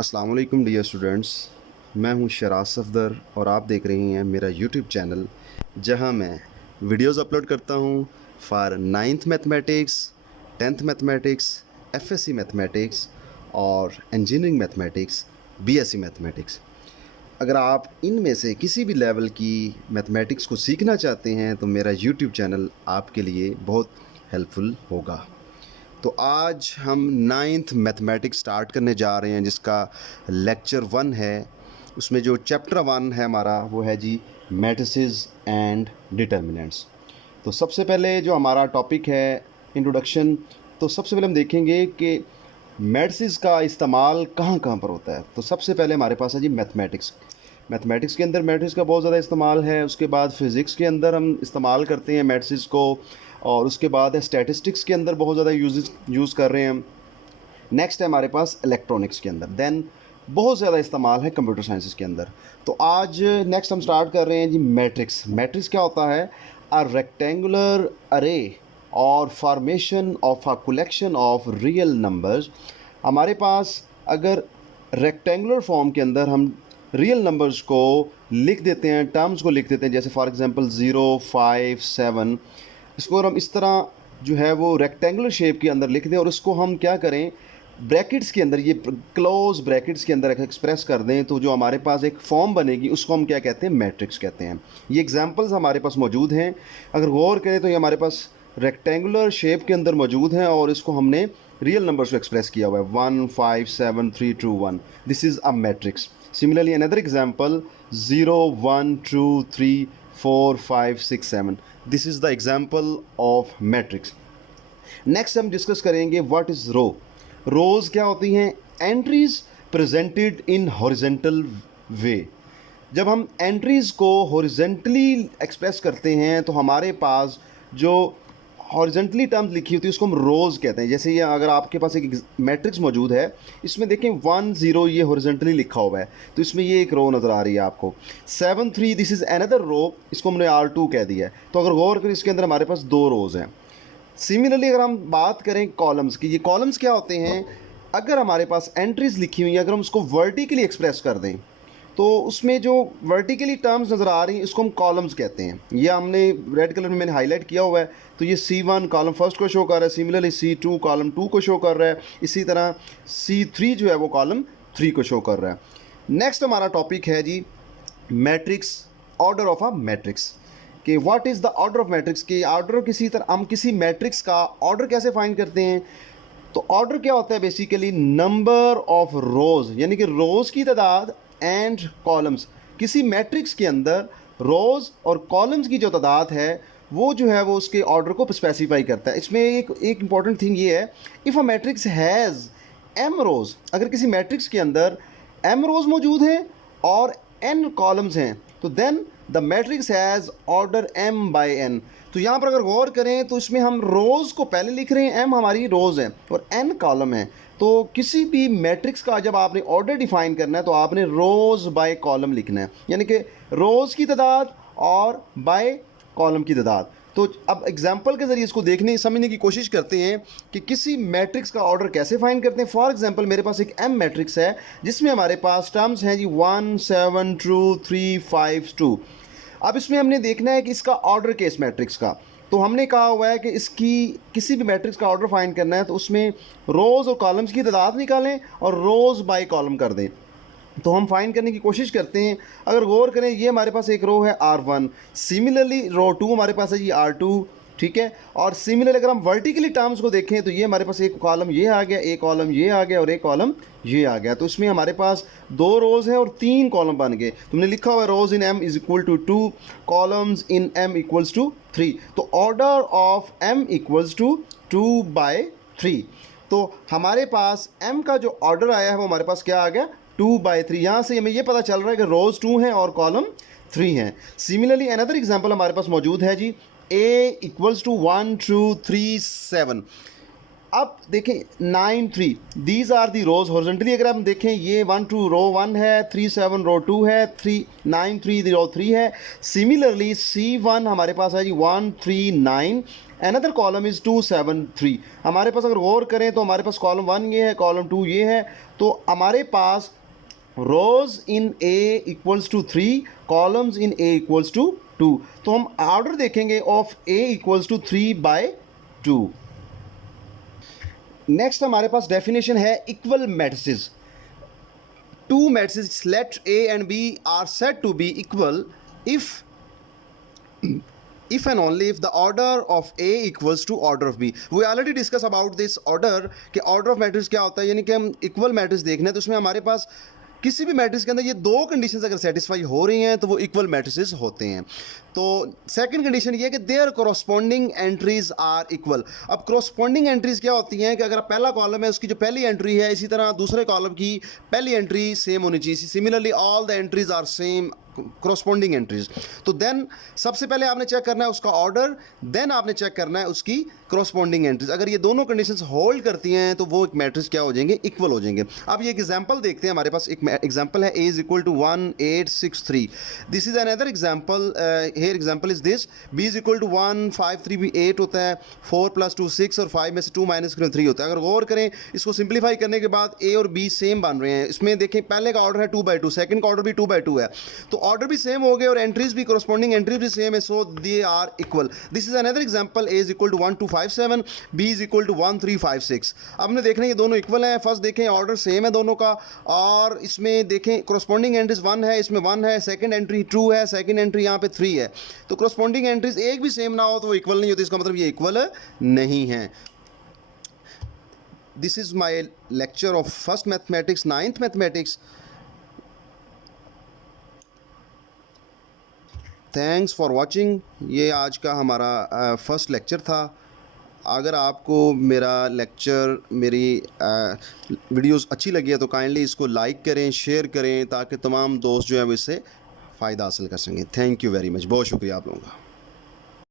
अस्सलाम वालेकुम dear students. मैं हूं शराज सफदर और आप देख रही हैं मेरा यूट्यूब चैनल जहां मैं वीडियोस अपलोड करता हूं for ninth mathematics, tenth mathematics, FSc mathematics और इंजीनियरिंग मैथमेटिक्स, बीएससी मैथमेटिक्स। अगर आप इनमें से किसी भी लेवल की मैथमेटिक्स को सीखना चाहते हैं तो मेरा यूट्यूब चैनल आपके लिए बहुत हेल्पफुल होगा। तो आज हम नाइन्थ मैथमेटिक्स स्टार्ट करने जा रहे हैं जिसका लेक्चर 1 है। उसमें जो चैप्टर 1 है हमारा वो है जी मैट्रिसेस एंड डिटर्मिनेंट्स। तो सबसे पहले जो हमारा टॉपिक है इंट्रोडक्शन, तो सबसे पहले हम देखेंगे कि मैट्रिसेस का इस्तेमाल कहाँ कहाँ पर होता है। तो सबसे पहले हमारे पास है जी मैथमेटिक्स के अंदर मैट्रिक्स का बहुत ज़्यादा इस्तेमाल है। उसके बाद फिज़िक्स के अंदर हम इस्तेमाल करते हैं मैट्रिक्स को, और उसके बाद है स्टैटिस्टिक्स के अंदर बहुत ज़्यादा यूज़ कर रहे हैं हम। नेक्स्ट है हमारे पास इलेक्ट्रॉनिक्स के अंदर, देन बहुत ज़्यादा इस्तेमाल है कंप्यूटर साइंसेस के अंदर। तो आज नेक्स्ट हम स्टार्ट कर रहे हैं जी मैट्रिक्स क्या होता है? अ रेक्टेंगुलर अरे और formation of a collection of real numbers. हमारे पास अगर रेक्टेंगुलर फॉर्म के अंदर हम रियल नंबर्स को लिख देते हैं, टर्म्स को लिख देते हैं, जैसे फॉर एग्जांपल 0, 5, 7, इसको अगर हम इस तरह जो है वो रेक्टेंगुलर शेप के अंदर लिख दें और इसको हम क्या करें, ब्रैकेट्स के अंदर, ये क्लोज ब्रैकेट्स के अंदर एक्सप्रेस कर दें, तो जो हमारे पास एक फॉर्म बनेगी उसको हम क्या कहते हैं? मैट्रिक्स कहते हैं। ये एग्जांपल्स हमारे पास मौजूद हैं। अगर गौर करें तो ये हमारे पास रेक्टेंगुलर शेप के अंदर मौजूद हैं और इसको हमने रियल नंबर्स को एक्सप्रेस किया हुआ है, 1, 5, 7, 3, 2, 1। This is a matrix. Similarly, another example 0, 1, 2, 3, 4, 5, 6, 7. This is the example of matrix. Next हम डिस्कस करेंगे what is row. रोज क्या होती हैं? एंट्रीज प्रेजेंटेड इन हॉरिजेंटल वे। जब हम एंट्रीज को हॉरिजेंटली एक्सप्रेस करते हैं तो हमारे पास जो हॉरिजेंटली टर्म्स लिखी होती है उसको हम रोज़ कहते हैं। जैसे ये अगर आपके पास एक मैट्रिक्स मौजूद है, इसमें देखें 1, 0 ये हॉरिजेंटली लिखा हुआ है, तो इसमें ये एक रो नज़र आ रही है आपको। 7, 3 दिस इज़ अनदर रो, इसको हमने R2 कह दिया है। तो अगर गौर करें इसके अंदर हमारे पास 2 रोज़ हैं। सिमिलरली अगर हम बात करें कॉलम्स की, ये कॉलम्स क्या होते हैं? अगर हमारे पास एंट्रीज लिखी हुई है, अगर हम उसको वर्टिकली एक्सप्रेस कर दें तो उसमें जो वर्टिकली टर्म्स नज़र आ रही हैं इसको हम कॉलम्स कहते हैं। ये हमने रेड कलर में मैंने हाईलाइट किया हुआ है। तो ये C1 कॉलम फर्स्ट को शो कर रहा है, सिमिलरली C2 कॉलम 2 को शो कर रहा है, इसी तरह C3 जो है वो कॉलम 3 को शो कर रहा है। नेक्स्ट हमारा टॉपिक है जी matrix, order of a matrix, कि what is the order of matrix, कि ऑर्डर किसी तरह हम किसी मैट्रिक्स का ऑर्डर कैसे फाइंड करते हैं। तो ऑर्डर क्या होता है? बेसिकली नंबर ऑफ रोज़, यानी कि रोज़ की तादाद एंड कॉलम्स। किसी मैट्रिक्स के अंदर रोज़ और कॉलम्स की जो तादाद है वो जो है वो उसके ऑर्डर को स्पेसिफाई करता है। इसमें एक इंपॉर्टेंट थिंग ये है, if a matrix has m रोज़, अगर किसी मैट्रिक्स के अंदर m रोज़ मौजूद हैं और n कॉलम्स हैं तो then the matrix has order m by n। तो यहाँ पर अगर गौर करें तो इसमें हम रोज़ को पहले लिख रहे हैं, m हमारी रोज़ है और n कॉलम है। तो किसी भी मैट्रिक्स का जब आपने ऑर्डर डिफाइन करना है तो आपने रोज़ बाय कॉलम लिखना है, यानी कि रोज़ की तादाद और बाय कॉलम की तादाद। तो अब एग्जांपल के ज़रिए इसको देखने समझने की कोशिश करते हैं कि किसी मैट्रिक्स का ऑर्डर कैसे फाइंड करते हैं। फॉर एग्जांपल मेरे पास एक m मैट्रिक्स है जिसमें हमारे पास टर्म्स हैं जी 1, 7, 2, 3, 5, 2। अब इसमें हमने देखना है कि इसका ऑर्डर केस मैट्रिक्स का, तो हमने कहा हुआ है कि इसकी किसी भी मैट्रिक्स का ऑर्डर फाइंड करना है तो उसमें रोज़ और कॉलम्स की तादाद निकालें और रोज़ बाय कॉलम कर दें। तो हम फाइंड करने की कोशिश करते हैं। अगर गौर करें ये हमारे पास एक रो है R1, सिमिलरली रो 2 हमारे पास है जी R2, ठीक है। और सिमिलरली अगर हम वर्टिकली टर्म्स को देखें तो ये हमारे पास एक कॉलम ये आ गया, एक कॉलम ये आ गया और एक कॉलम ये आ गया। तो इसमें हमारे पास 2 रोज़ हैं और 3 कॉलम बन गए। तुमने लिखा हुआ है rows in m is equal to 2, columns in m equals to 3। तो order of m equals to 2/3। तो हमारे पास m का जो ऑर्डर आया है वो हमारे पास क्या आ गया? 2/3। यहाँ से हमें ये पता चल रहा है कि रोज़ 2 हैं और कॉलम 3 हैं। सिमिलरली अनदर एग्जांपल हमारे पास मौजूद है जी a इक्वल्स टू 1, 2, 3, 7। अब देखें 9 3 these are the rows horizontally अगर हम देखें ये 1 2 रो 1 है, 3 7 रो 2 है, 3 9 3 दी रो 3 है। सिमिलरली C1 हमारे पास है जी 1 3 9, अनदर कॉलम इज़ 2 7 3। हमारे पास अगर गौर करें तो हमारे पास कॉलम 1 ये है, कॉलम 2 ये है, तो हमारे पास rows in A equals to 3, columns in A equals to 2। तो हम ऑर्डर देखेंगे of A equals to 3/2। Next हमारे पास डेफिनेशन है equal matrices. Two matrices let A and B are said to be equal if and only if the order of A equals to order of B। we already discuss about this order कि order of matrix क्या होता है, यानी कि हम equal matrix देखना है तो उसमें हमारे पास किसी भी मैट्रिक्स के अंदर ये दो कंडीशंस अगर सेटिस्फाई हो रही हैं तो वो इक्वल मैट्रिसेस होते हैं। तो सेकंड कंडीशन ये है कि there corresponding entries are equal. अब कॉरस्पॉन्डिंग एंट्रीज क्या होती हैं कि अगर पहला कॉलम है उसकी जो पहली एंट्री है इसी तरह दूसरे कॉलम की पहली एंट्री सेम होनी चाहिए। Similarly all the entries are same corresponding entries. तो देन सबसे पहले आपने चेक करना है उसका ऑर्डर, देन आपने चेक करना है उसकी कॉरस्पॉन्डिंग एंट्रीज। अगर ये दोनों कंडीशंस होल्ड करती हैं तो वो एक मैट्रिक्स क्या हो जाएंगे, इक्वल हो जाएंगे। अब ये एक एग्जांपल देखते हैं, हमारे पास एक एग्जांपल है A is equal to 1 8 6 3। This is another example, here example is this B is equal to 1 5 3 भी 8 होता है, 4 + 2 6 और 5 में से 2 - 3 होता है। अगर गौर करें इसको सिंप्लीफाई करने के बाद A और B सेम बन रहे हैं। इसमें देखें पहले का ऑर्डर है 2/2, सेकंड का ऑर्डर भी 2/2 है, तो ऑर्डर भी सेम हो गए और एंट्रीज भी कॉरस्पॉन्डिंग एंट्रीज भी सेम है, so they are equal. This is another example A is equal to 1 2 5 7, B is equal to 1 3 5 6। अब हमने देखना ये दोनों इक्वल हैं। फर्स्ट देखें ऑर्डर सेम है दोनों का, और इसमें देखें कॉरस्पॉन्डिंग एंट्रीज 1 है, इसमें 1 है, सेकंड एंट्री 2 है, सेकंड एंट्री यहाँ पे 3 है। तो कॉरस्पॉन्डिंग एंट्रीज एक भी सेम ना हो तो वो इक्वल नहीं होती, इसका मतलब ये इक्वल नहीं है। This is my lecture of first mathematics, 9th mathematics. Thanks for watching. ये आज का हमारा फर्स्ट लेक्चर था। अगर आपको मेरा लेक्चर, मेरी वीडियोस अच्छी लगी है तो काइंडली इसको लाइक करें, शेयर करें, ताकि तमाम दोस्त जो हैं वो इससे फ़ायदा हासिल कर सकें। थैंक यू वेरी मच, बहुत शुक्रिया आप लोगों का।